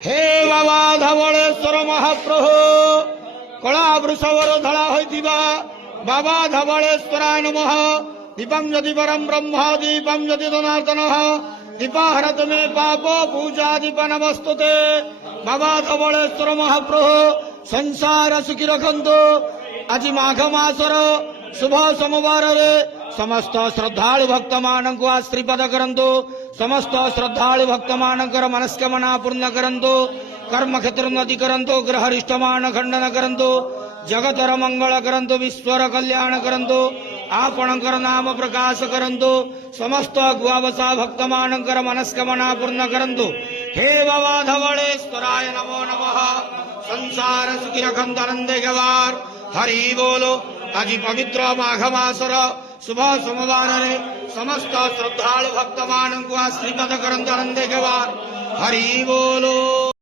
हे बाबा धवळेश्वर महाप्रभु कला वृषवर धळा होइथिबा बाबा धवळेश्वराय नमः। दीपं यदि परं ब्रह्म दीपं यदि जनार्दनः दीपाहरत मे पाप पूजा दीप नमस्तुते। बाबा धवळेश्वर महाप्रभु संसार सुखी रखंतु। आज माघ मासर शुभ सोमवार रे समस्त श्रद्धालु भक्त मानक आश्रीपद करंतु। समस्त श्रद्धालु भक्त मानकर मनस्कामना पूर्ण करंतु। कर्म क्षेत्र उन्नति करंतु। ग्रहरिष्ट मान खंडन करंतु। जगतर मंगल करंतु। विश्वर कल्याण करंतु। आपणकर नाम प्रकाश करंतु। समस्त गुआवसा भक्त मानकर मनस्कामना पूर्ण करंतु। हे बाबा धवळेश्वराय नमो नमः। संसार सुखी रखंतु आनंदे गवार हरि बोलो। आज पवित्र माघ मासर शुभ सोमवार रे समस्त श्रद्धालु भक्त मानक आश्रीपद करंतु आनंदे गवार हरि बोलो।